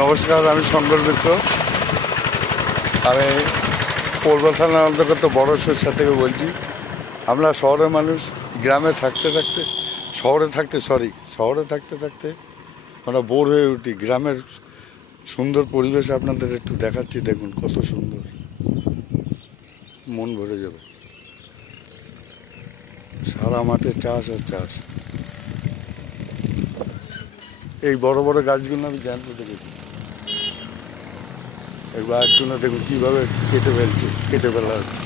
নমস্কার, আমি শঙ্কর মিত্র। আমি পূর্ব থানার অন্তর্গত বড় সরষা থেকে বলছি। আমরা শহরের মানুষ, গ্রামে থাকতে থাকতে শহরে থাকতে থাকতে আমরা বোর হয়ে উঠি। গ্রামের সুন্দর পরিবেশ আপনাদের একটু দেখাচ্ছি, দেখুন কত সুন্দর, মন ভরে যাবে। সারা মাঠে চাষ আর চাষ। এই বড় বড় গাছগুলো আমি জানতে দেখেছি। এই গাছগুলো দেখুন কীভাবে কেটে ফেলা হচ্ছে।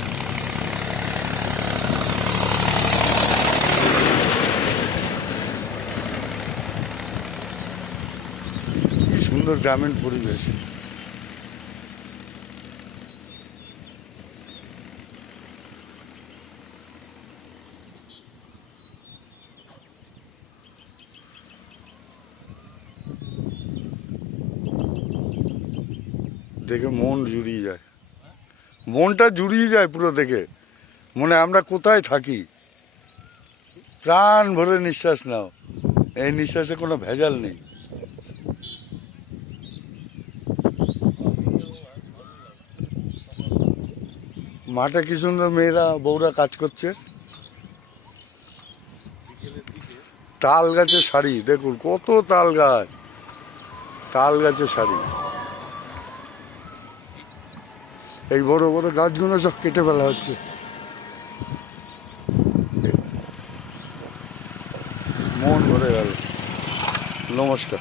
কি সুন্দর গ্রামীণ পরিবেশ। দেখে মন জুড়িয়ে যায়, মনটা জুড়িয়ে যায় পুরো দেখে। মনে আমরা কোথায় থাকি, প্রাণ ভরে নিঃশ্বাস নাও। এই নিঃশ্বাসে কোনো ভেজাল নেই। মাঠে কি সুন্দর মেয়েরা বউরা কাজ করছে। তাল গাছের শাড়ি দেখুন, কত তাল গাছের শাড়ি। এই বড় বড় গাছগুলো সব কেটে ফেলা হচ্ছে। মন ভরে গেল। নমস্কার।